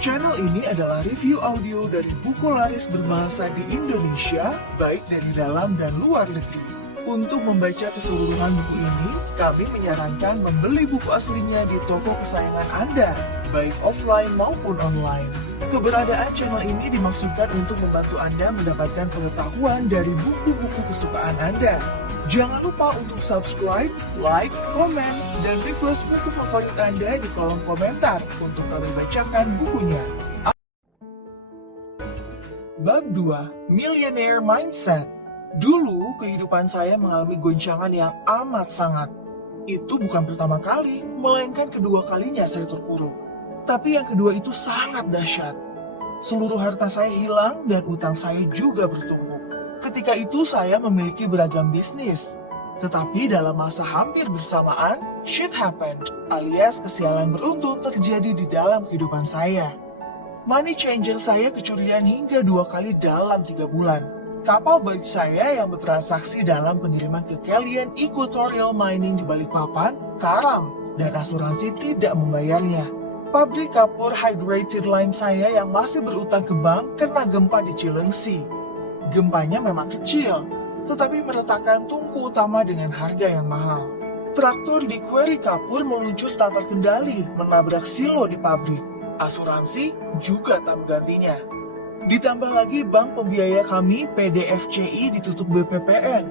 Channel ini adalah review audio dari buku laris berbahasa di Indonesia, baik dari dalam dan luar negeri. Untuk membaca keseluruhan buku ini, kami menyarankan membeli buku aslinya di toko kesayangan Anda, baik offline maupun online. Keberadaan channel ini dimaksudkan untuk membantu Anda mendapatkan pengetahuan dari buku-buku kesukaan Anda. Jangan lupa untuk subscribe, like, komen, dan request buku favorit Anda di kolom komentar untuk kami bacakan bukunya. Bab 2, Millionaire Mindset. Dulu, kehidupan saya mengalami goncangan yang amat sangat. Itu bukan pertama kali, melainkan kedua kalinya saya terpuruk. Tapi yang kedua itu sangat dahsyat. Seluruh harta saya hilang dan utang saya juga bertumpuk. Ketika itu saya memiliki beragam bisnis. Tetapi dalam masa hampir bersamaan, shit happened, alias kesialan beruntun terjadi di dalam kehidupan saya. Money changer saya kecurian hingga 2 kali dalam 3 bulan. Kapal baik saya yang bertransaksi dalam pengiriman ke Kellyan Equatorial Mining di Balikpapan, karam, dan asuransi tidak membayarnya. Pabrik kapur hydrated lime saya yang masih berutang ke bank kena gempa di Cilengsi. Gempanya memang kecil, tetapi meletakkan tungku utama dengan harga yang mahal. Traktor di kueri kapur meluncur tak terkendali, menabrak silo di pabrik. Asuransi juga tak menggantinya. Ditambah lagi bank pembiaya kami, PDFCI, ditutup BPPN.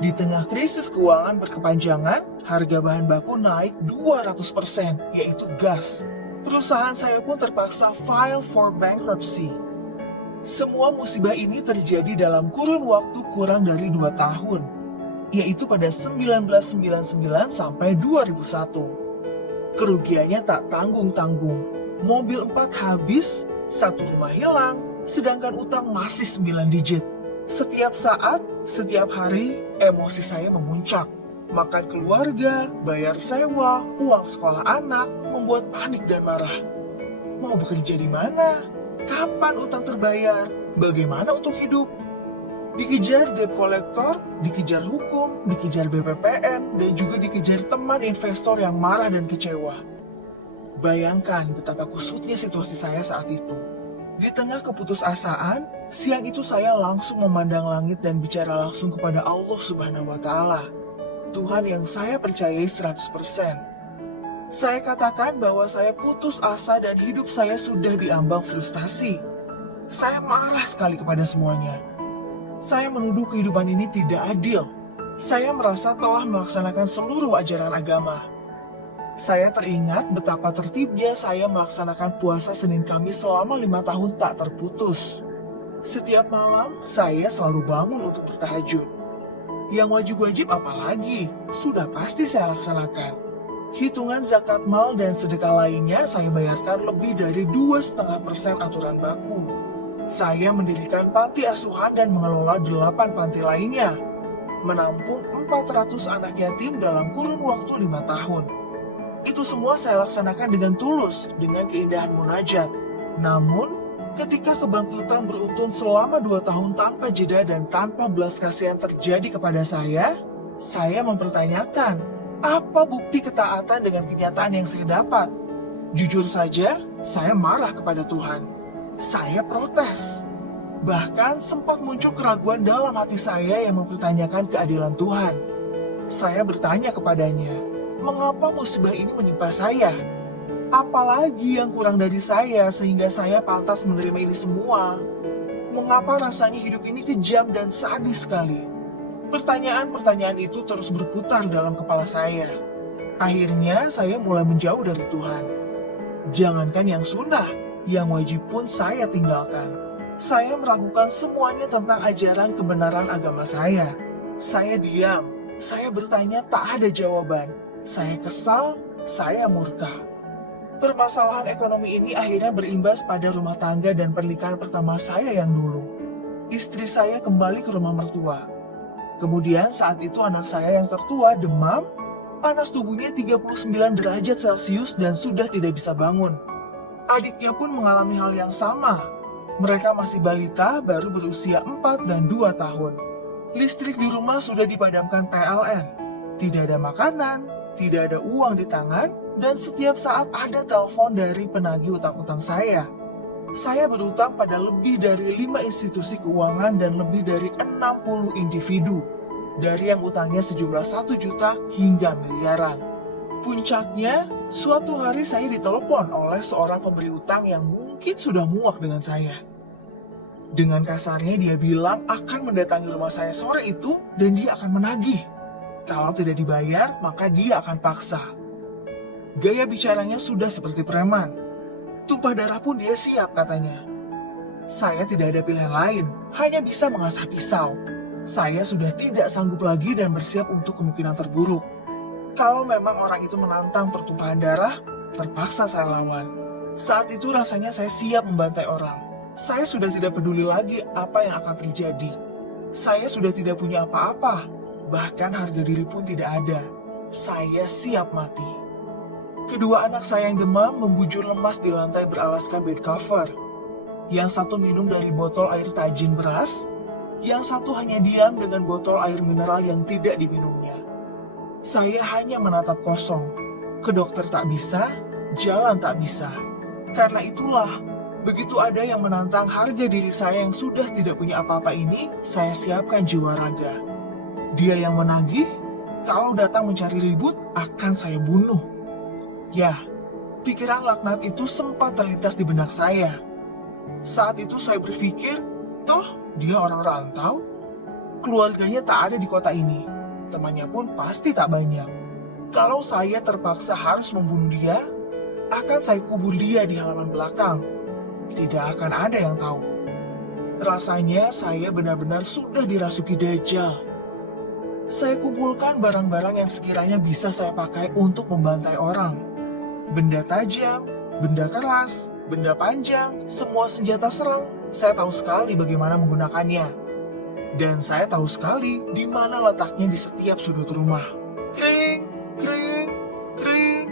Di tengah krisis keuangan berkepanjangan, harga bahan baku naik 200%, yaitu gas. Perusahaan saya pun terpaksa file for bankruptcy. Semua musibah ini terjadi dalam kurun waktu kurang dari 2 tahun, yaitu pada 1999 sampai 2001. Kerugiannya tak tanggung-tanggung. Mobil 4 habis, 1 rumah hilang, sedangkan utang masih 9 digit. Setiap saat, setiap hari, emosi saya memuncak. Makan keluarga, bayar sewa, uang sekolah anak, membuat panik dan marah. Mau bekerja di mana? Kapan utang terbayar? Bagaimana untuk hidup? Dikejar debt collector, dikejar hukum, dikejar BPPN, dan juga dikejar teman investor yang marah dan kecewa. Bayangkan betapa kusutnya situasi saya saat itu. Di tengah keputusasaan, siang itu saya langsung memandang langit dan bicara langsung kepada Allah Subhanahu wa Ta'ala. Tuhan yang saya percayai 100%. Saya katakan bahwa saya putus asa dan hidup saya sudah diambang frustasi. Saya marah sekali kepada semuanya. Saya menuduh kehidupan ini tidak adil. Saya merasa telah melaksanakan seluruh ajaran agama. Saya teringat betapa tertibnya saya melaksanakan puasa Senin Kamis selama 5 tahun tak terputus. Setiap malam, saya selalu bangun untuk bertahajud. Yang wajib-wajib apalagi, sudah pasti saya laksanakan. Hitungan zakat mal dan sedekah lainnya saya bayarkan lebih dari 2,5% aturan baku. Saya mendirikan panti asuhan dan mengelola 8 panti lainnya. Menampung 400 anak yatim dalam kurun waktu 5 tahun. Itu semua saya laksanakan dengan tulus, dengan keindahan munajat. Namun, ketika kebangkrutan beruntun selama 2 tahun tanpa jeda dan tanpa belas kasihan terjadi kepada saya mempertanyakan, apa bukti ketaatan dengan kenyataan yang saya dapat? Jujur saja, saya marah kepada Tuhan. Saya protes. Bahkan sempat muncul keraguan dalam hati saya yang mempertanyakan keadilan Tuhan. Saya bertanya kepadanya, mengapa musibah ini menimpa saya? Apalagi yang kurang dari saya sehingga saya pantas menerima ini semua? Mengapa rasanya hidup ini kejam dan sadis sekali? Pertanyaan-pertanyaan itu terus berputar dalam kepala saya. Akhirnya saya mulai menjauh dari Tuhan. Jangankan yang sunnah, yang wajib pun saya tinggalkan. Saya meragukan semuanya tentang ajaran kebenaran agama saya. Saya diam, saya bertanya tak ada jawaban. Saya kesal, saya murka. Permasalahan ekonomi ini akhirnya berimbas pada rumah tangga dan pernikahan pertama saya yang dulu. Istri saya kembali ke rumah mertua. Kemudian saat itu anak saya yang tertua demam, panas tubuhnya 39 derajat Celcius dan sudah tidak bisa bangun. Adiknya pun mengalami hal yang sama. Mereka masih balita, baru berusia 4 dan 2 tahun. Listrik di rumah sudah dipadamkan PLN. Tidak ada makanan, tidak ada uang di tangan, Dan setiap saat ada telepon dari penagih utang-utang saya. Saya berutang pada lebih dari 5 institusi keuangan dan lebih dari 60 individu. Dari yang utangnya sejumlah 1 juta hingga miliaran. Puncaknya, suatu hari saya ditelepon oleh seorang pemberi utang yang mungkin sudah muak dengan saya. Dengan kasarnya dia bilang akan mendatangi rumah saya sore itu dan dia akan menagih. Kalau tidak dibayar, maka dia akan paksa. Gaya bicaranya sudah seperti preman. Tumpah darah pun dia siap katanya. Saya tidak ada pilihan lain, hanya bisa mengasah pisau. Saya sudah tidak sanggup lagi dan bersiap untuk kemungkinan terburuk. Kalau memang orang itu menantang pertumpahan darah, terpaksa saya lawan. Saat itu rasanya saya siap membantai orang. Saya sudah tidak peduli lagi apa yang akan terjadi. Saya sudah tidak punya apa-apa, bahkan harga diri pun tidak ada. Saya siap mati. Kedua anak saya yang demam membujur lemas di lantai beralaskan bed cover. Yang satu minum dari botol air tajin beras, yang satu hanya diam dengan botol air mineral yang tidak diminumnya. Saya hanya menatap kosong. Ke dokter tak bisa, jalan tak bisa. Karena itulah, begitu ada yang menantang harga diri saya yang sudah tidak punya apa-apa ini, saya siapkan jiwa raga. Dia yang menagih, kalau datang mencari ribut, akan saya bunuh. Ya, pikiran laknat itu sempat terlintas di benak saya. Saat itu saya berpikir, toh dia orang rantau. Keluarganya tak ada di kota ini. Temannya pun pasti tak banyak. Kalau saya terpaksa harus membunuh dia, akan saya kubur dia di halaman belakang. Tidak akan ada yang tahu. Rasanya saya benar-benar sudah dirasuki Dajjal. Saya kumpulkan barang-barang yang sekiranya bisa saya pakai untuk membantai orang. Benda tajam, benda keras, benda panjang, semua senjata serang. Saya tahu sekali bagaimana menggunakannya. Dan saya tahu sekali di mana letaknya di setiap sudut rumah. Kring, kring, kring.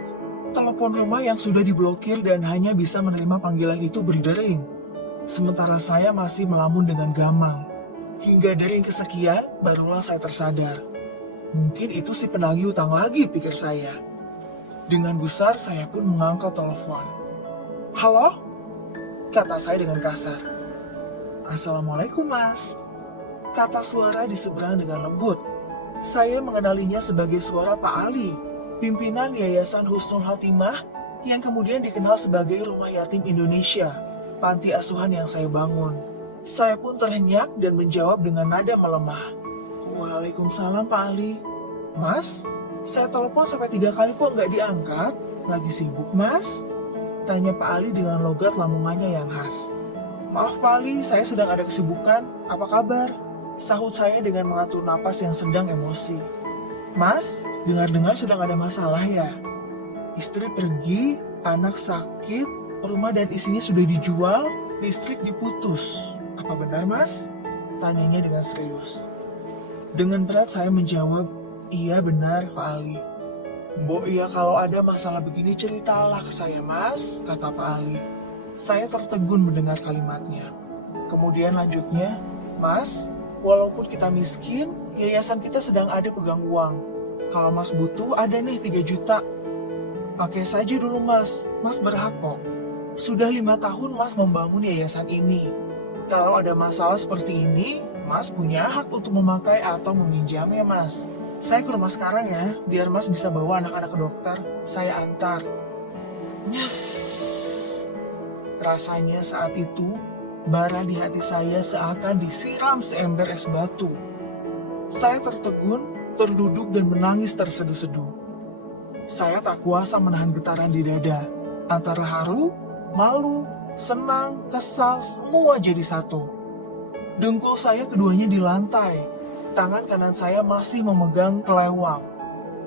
Telepon rumah yang sudah diblokir dan hanya bisa menerima panggilan itu berdering. Sementara saya masih melamun dengan gamang. Hingga dering kesekian, barulah saya tersadar. Mungkin itu si penagih utang lagi, pikir saya. Dengan gusar, saya pun mengangkat telepon. Halo? Kata saya dengan kasar. Assalamualaikum, Mas. Kata suara di seberang dengan lembut. Saya mengenalinya sebagai suara Pak Ali, pimpinan Yayasan Husnul Khotimah yang kemudian dikenal sebagai Rumah Yatim Indonesia, panti asuhan yang saya bangun. Saya pun terhenyak dan menjawab dengan nada melemah. Waalaikumsalam, Pak Ali. Mas? Saya telepon sampai 3 kali kok nggak diangkat. Lagi sibuk, Mas? Tanya Pak Ali dengan logat lamungannya yang khas. Maaf Pak Ali, saya sedang ada kesibukan. Apa kabar? Sahut saya dengan mengatur napas yang sedang emosi. Mas, dengar-dengar sedang ada masalah ya? Istri pergi, anak sakit, rumah dan isinya sudah dijual, listrik diputus. Apa benar, Mas? Tanyanya dengan serius. Dengan berat saya menjawab, iya benar, Pak Ali. Mbok ya kalau ada masalah begini ceritalah ke saya, Mas, kata Pak Ali. Saya tertegun mendengar kalimatnya. Kemudian lanjutnya, Mas, walaupun kita miskin, yayasan kita sedang ada pegang uang. Kalau Mas butuh, ada nih 3 juta. Pakai saja dulu, Mas. Mas berhak kok. Sudah 5 tahun Mas membangun yayasan ini. Kalau ada masalah seperti ini, Mas punya hak untuk memakai atau meminjamnya, Mas. Saya ke rumah sekarang ya, biar Mas bisa bawa anak-anak ke dokter. Saya antar. Nyes. Rasanya saat itu, bara di hati saya seakan disiram seember es batu. Saya tertegun, terduduk dan menangis terseduh-seduh. Saya tak kuasa menahan getaran di dada. Antara haru, malu, senang, kesal, semua jadi satu. Dengkul saya keduanya di lantai. Tangan kanan saya masih memegang kelewang,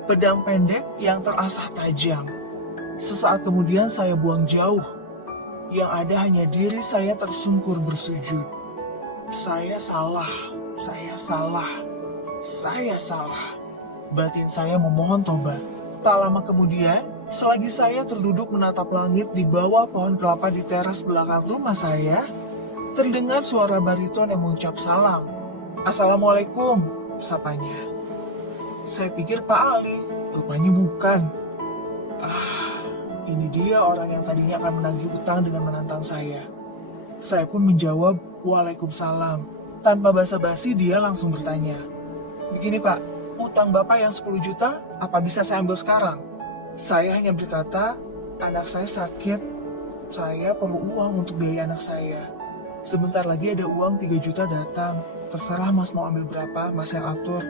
pedang pendek yang terasah tajam. Sesaat kemudian saya buang jauh. Yang ada hanya diri saya tersungkur bersujud. Saya salah, saya salah, saya salah. Batin saya memohon tobat. Tak lama kemudian, selagi saya terduduk menatap langit di bawah pohon kelapa di teras belakang rumah saya, terdengar suara bariton yang mengucap salam. Assalamualaikum, sapanya. Saya pikir Pak Ali, rupanya bukan. Ini dia orang yang tadinya akan menagih utang dengan menantang saya. Saya pun menjawab, "Waalaikumsalam." Tanpa basa-basi dia langsung bertanya, "Begini Pak, utang Bapak yang 10 juta, apa bisa saya ambil sekarang?" Saya hanya berkata, "Anak saya sakit, saya perlu uang untuk biaya anak saya. Sebentar lagi ada uang 3 juta datang, terserah Mas mau ambil berapa, Mas yang atur."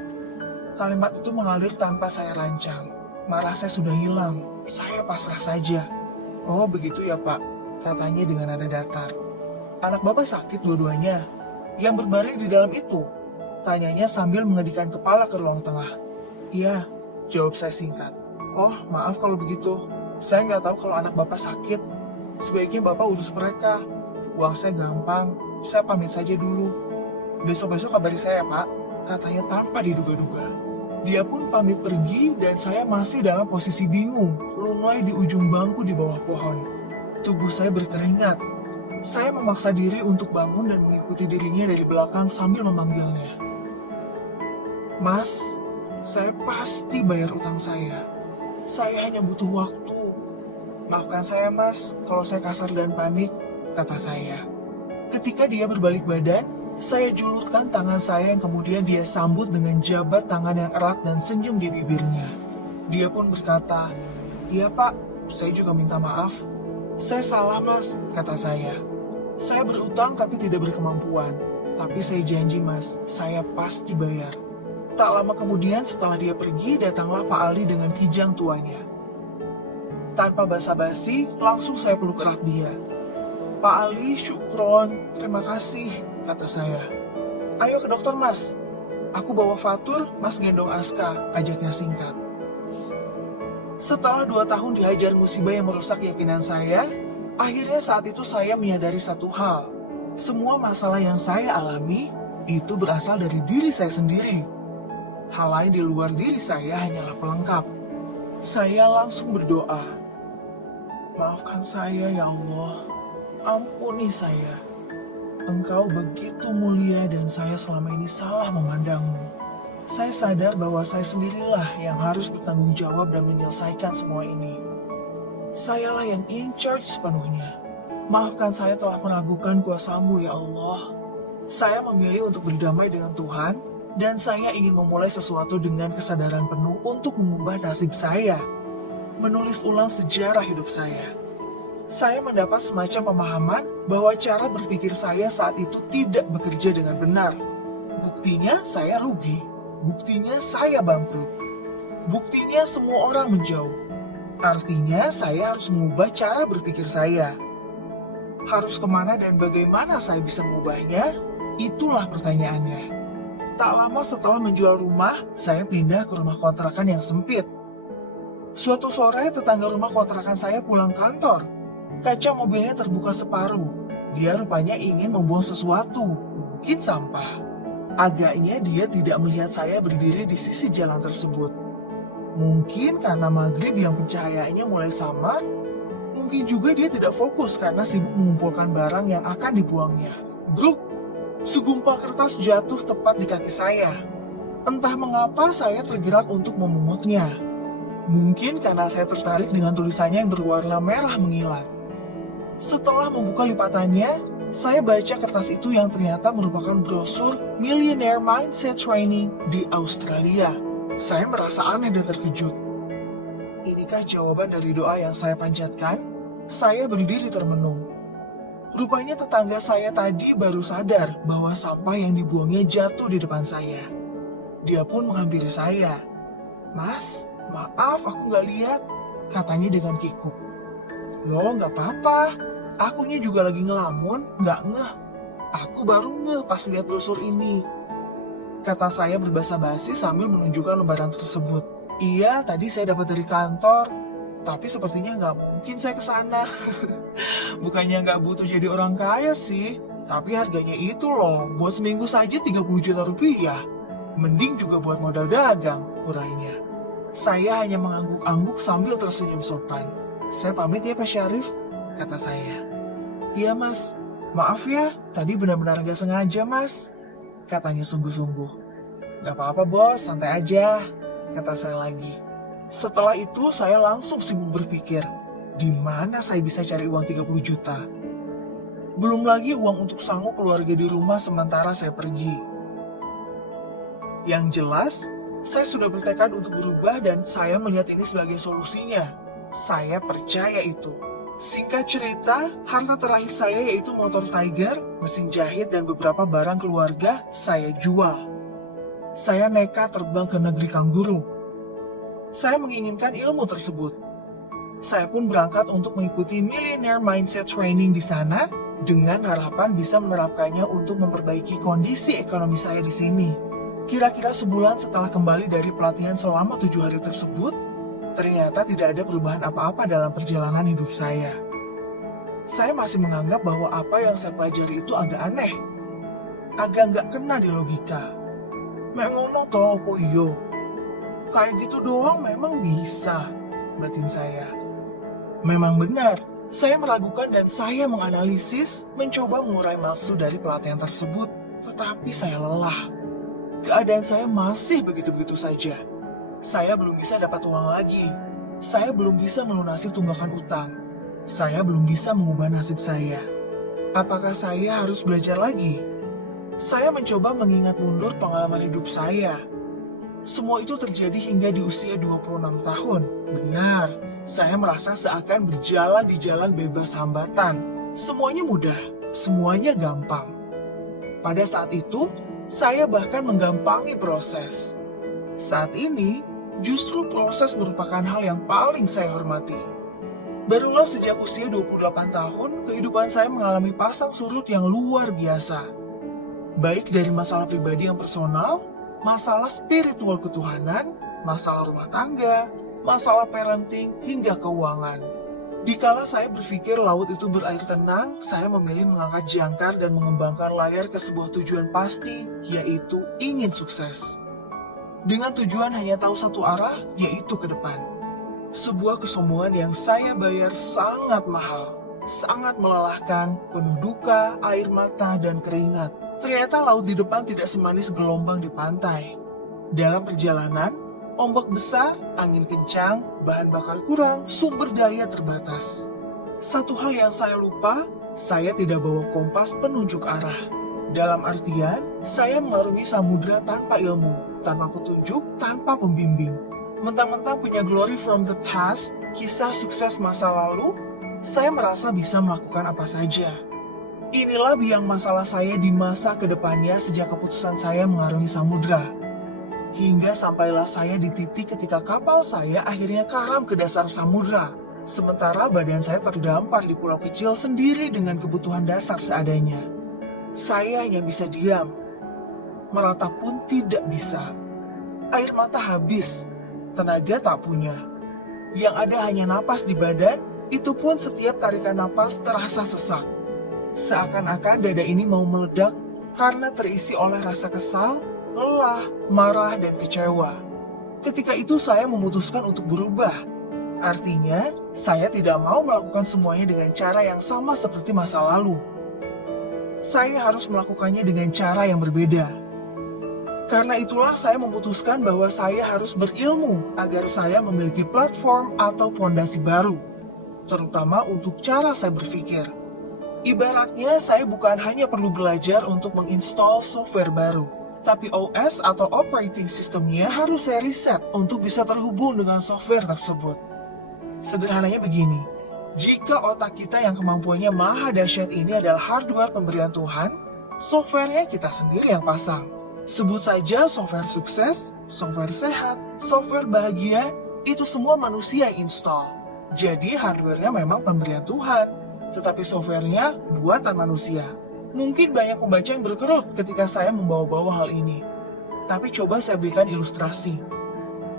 Kalimat itu mengalir tanpa saya rancang. Marah saya sudah hilang, saya pasrah saja. "Oh begitu ya Pak," katanya dengan nada datar. "Anak Bapak sakit dua-duanya? Yang berbaring di dalam itu?" Tanyanya sambil mengedikan kepala ke ruang tengah. "Iya," jawab saya singkat. "Oh maaf kalau begitu, saya nggak tahu kalau anak Bapak sakit. Sebaiknya Bapak urus mereka. Uang saya gampang, saya pamit saja dulu. Besok-besok kabari saya Pak," katanya tanpa diduga-duga. Dia pun pamit pergi dan saya masih dalam posisi bingung, lunglai di ujung bangku di bawah pohon. Tubuh saya berkeringat. Saya memaksa diri untuk bangun dan mengikuti dirinya dari belakang sambil memanggilnya. "Mas, saya pasti bayar utang saya. Saya hanya butuh waktu. Maafkan saya Mas, kalau saya kasar dan panik," kata saya. Ketika dia berbalik badan, saya julurkan tangan saya yang kemudian dia sambut dengan jabat tangan yang erat dan senyum di bibirnya. Dia pun berkata, "Iya Pak, saya juga minta maaf. Saya salah Mas," kata saya. "Saya berutang tapi tidak berkemampuan. Tapi saya janji Mas, saya pasti bayar." Tak lama kemudian setelah dia pergi, datanglah Pak Ali dengan kijang tuanya. Tanpa basa-basi, langsung saya peluk erat dia. "Pak Ali, syukron, terima kasih," kata saya. "Ayo ke dokter Mas. Aku bawa Fatur, Mas gendong Aska," ajaknya singkat. Setelah 2 tahun dihajar musibah yang merusak keyakinan saya, akhirnya saat itu saya menyadari satu hal. Semua masalah yang saya alami, itu berasal dari diri saya sendiri. Hal lain di luar diri saya hanyalah pelengkap. Saya langsung berdoa, "Maafkan saya ya Allah. Ampuni saya. Engkau begitu mulia dan saya selama ini salah memandangmu. Saya sadar bahwa saya sendirilah yang harus bertanggung jawab dan menyelesaikan semua ini. Sayalah yang in charge sepenuhnya. Maafkan saya telah meragukan kuasa-Mu ya Allah. Saya memilih untuk berdamai dengan Tuhan dan saya ingin memulai sesuatu dengan kesadaran penuh untuk mengubah nasib saya. Menulis ulang sejarah hidup saya. Saya mendapat semacam pemahaman bahwa cara berpikir saya saat itu tidak bekerja dengan benar. Buktinya saya rugi. Buktinya saya bangkrut. Buktinya semua orang menjauh. Artinya saya harus mengubah cara berpikir saya. Harus kemana dan bagaimana saya bisa mengubahnya? Itulah pertanyaannya. Tak lama setelah menjual rumah, saya pindah ke rumah kontrakan yang sempit. Suatu sore tetangga rumah kontrakan saya pulang kantor. Kaca mobilnya terbuka separuh. Dia rupanya ingin membuang sesuatu, mungkin sampah. Agaknya dia tidak melihat saya berdiri di sisi jalan tersebut. Mungkin karena maghrib yang pencahayaannya mulai samar, mungkin juga dia tidak fokus karena sibuk mengumpulkan barang yang akan dibuangnya. Bruk! Segumpal kertas jatuh tepat di kaki saya. Entah mengapa saya tergerak untuk memungutnya. Mungkin karena saya tertarik dengan tulisannya yang berwarna merah mengilat. Setelah membuka lipatannya, saya baca kertas itu yang ternyata merupakan brosur Millionaire Mindset Training di Australia. Saya merasa aneh dan terkejut. Inikah jawaban dari doa yang saya panjatkan? Saya berdiri termenung. Rupanya tetangga saya tadi baru sadar bahwa sampah yang dibuangnya jatuh di depan saya. Dia pun menghampiri saya. "Mas, maaf aku nggak lihat," katanya dengan kikuk. "Loh, nggak apa-apa. Akunya juga lagi ngelamun, nggak ngeh. Aku baru ngeh pas lihat brosur ini," kata saya berbahasa basi sambil menunjukkan lembaran tersebut. "Iya, tadi saya dapat dari kantor. Tapi sepertinya nggak mungkin saya ke sana." Bukannya nggak butuh jadi orang kaya sih, tapi harganya itu loh, buat seminggu saja 30 juta rupiah. Mending juga buat modal dagang, urainya. Saya hanya mengangguk-angguk sambil tersenyum sopan. "Saya pamit ya Pak Syarif," kata saya. "Iya Mas, maaf ya, tadi benar-benar gak sengaja Mas," katanya sungguh-sungguh. "Gak apa-apa bos, santai aja," kata saya lagi. Setelah itu saya langsung sibuk berpikir, Di mana saya bisa cari uang 30 juta? Belum lagi uang untuk sanggup keluarga di rumah sementara saya pergi. Yang jelas, saya sudah bertekad untuk berubah dan saya melihat ini sebagai solusinya. Saya percaya itu. Singkat cerita, harta terakhir saya yaitu motor Tiger, mesin jahit, dan beberapa barang keluarga saya jual. Saya nekat terbang ke negeri kanguru. Saya menginginkan ilmu tersebut. Saya pun berangkat untuk mengikuti Millionaire Mindset Training di sana dengan harapan bisa menerapkannya untuk memperbaiki kondisi ekonomi saya di sini. Kira-kira sebulan setelah kembali dari pelatihan selama 7 hari tersebut, ternyata tidak ada perubahan apa-apa dalam perjalanan hidup saya. Saya masih menganggap bahwa apa yang saya pelajari itu agak aneh. Agak nggak kena di logika. Mek ngono toh apa iyo? Kayak gitu doang memang bisa, batin saya. Memang benar, saya meragukan dan saya menganalisis, mencoba mengurai maksud dari pelatihan tersebut, tetapi saya lelah. Keadaan saya masih begitu-begitu saja. Saya belum bisa dapat uang lagi. Saya belum bisa melunasi tunggakan utang. Saya belum bisa mengubah nasib saya. Apakah saya harus belajar lagi? Saya mencoba mengingat mundur pengalaman hidup saya. Semua itu terjadi hingga di usia 26 tahun. Benar, saya merasa seakan berjalan di jalan bebas hambatan. Semuanya mudah, semuanya gampang. Pada saat itu, saya bahkan menggampangi proses. Saat ini, justru proses merupakan hal yang paling saya hormati. Barulah sejak usia 28 tahun, kehidupan saya mengalami pasang surut yang luar biasa. Baik dari masalah pribadi yang personal, masalah spiritual ketuhanan, masalah rumah tangga, masalah parenting, hingga keuangan. Dikala saya berpikir laut itu berair tenang, saya memilih mengangkat jangkar dan mengembangkan layar ke sebuah tujuan pasti, yaitu ingin sukses. Dengan tujuan hanya tahu satu arah, yaitu ke depan. Sebuah kesombongan yang saya bayar sangat mahal, sangat melelahkan, penuh duka, air mata, dan keringat. Ternyata laut di depan tidak semanis gelombang di pantai. Dalam perjalanan, ombak besar, angin kencang, bahan bakar kurang, sumber daya terbatas. Satu hal yang saya lupa, saya tidak bawa kompas penunjuk arah. Dalam artian, saya mengarungi samudera tanpa ilmu, tanpa petunjuk, tanpa pembimbing. Mentang-mentang punya glory from the past, kisah sukses masa lalu, saya merasa bisa melakukan apa saja. Inilah biang masalah saya di masa kedepannya sejak keputusan saya mengarungi samudera. Hingga sampailah saya di titik ketika kapal saya akhirnya karam ke dasar samudera. Sementara badan saya terdampar di pulau kecil sendiri dengan kebutuhan dasar seadanya. Saya hanya bisa diam. Meratap pun tidak bisa. Air mata habis. Tenaga tak punya. Yang ada hanya napas di badan, itu pun setiap tarikan napas terasa sesak. Seakan-akan dada ini mau meledak karena terisi oleh rasa kesal, lelah, marah, dan kecewa. Ketika itu saya memutuskan untuk berubah. Artinya, saya tidak mau melakukan semuanya dengan cara yang sama seperti masa lalu. Saya harus melakukannya dengan cara yang berbeda. Karena itulah saya memutuskan bahwa saya harus berilmu agar saya memiliki platform atau fondasi baru, terutama untuk cara saya berpikir. Ibaratnya saya bukan hanya perlu belajar untuk menginstal software baru, tapi OS atau operating systemnya harus saya riset untuk bisa terhubung dengan software tersebut. Sederhananya begini, jika otak kita yang kemampuannya maha dahsyat ini adalah hardware pemberian Tuhan, softwarenya kita sendiri yang pasang. Sebut saja software sukses, software sehat, software bahagia, itu semua manusia yang install. Jadi hardwarenya memang pemberian Tuhan, tetapi softwarenya buatan manusia. Mungkin banyak pembaca yang berkerut ketika saya membawa-bawa hal ini. Tapi coba saya berikan ilustrasi.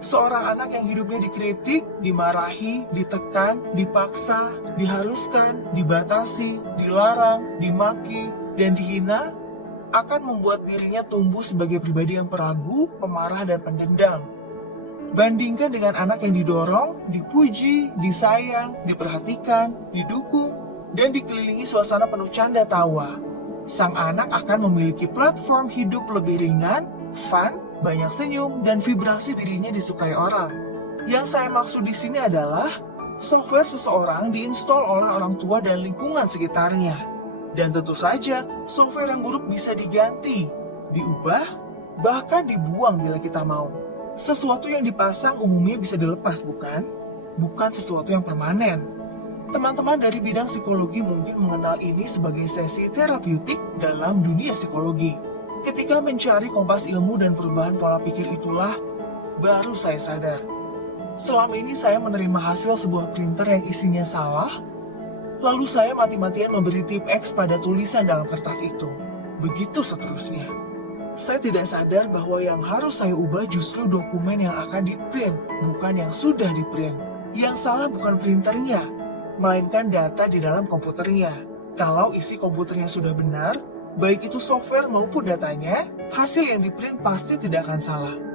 Seorang anak yang hidupnya dikritik, dimarahi, ditekan, dipaksa, diharuskan, dibatasi, dilarang, dimaki, dan dihina, akan membuat dirinya tumbuh sebagai pribadi yang peragu, pemarah, dan pendendam. Bandingkan dengan anak yang didorong, dipuji, disayang, diperhatikan, didukung, dan dikelilingi suasana penuh canda tawa. Sang anak akan memiliki platform hidup lebih ringan, fun, banyak senyum, dan vibrasi dirinya disukai orang. Yang saya maksud di sini adalah Software seseorang diinstal oleh orang tua dan lingkungan sekitarnya. Dan tentu saja, software yang buruk bisa diganti, diubah, bahkan dibuang bila kita mau. Sesuatu yang dipasang umumnya bisa dilepas, bukan? Bukan sesuatu yang permanen. Teman-teman dari bidang psikologi mungkin mengenal ini sebagai sesi terapeutik dalam dunia psikologi. Ketika mencari kompas ilmu dan perubahan pola pikir itulah, baru saya sadar. Selama ini saya menerima hasil sebuah printer yang isinya salah, lalu saya mati-matian memberi tip X pada tulisan dalam kertas itu. Begitu seterusnya. Saya tidak sadar bahwa yang harus saya ubah justru dokumen yang akan di-print, bukan yang sudah di-print. Yang salah bukan printernya, melainkan data di dalam komputernya. Kalau isi komputernya sudah benar, baik itu software maupun datanya, hasil yang di-print pasti tidak akan salah.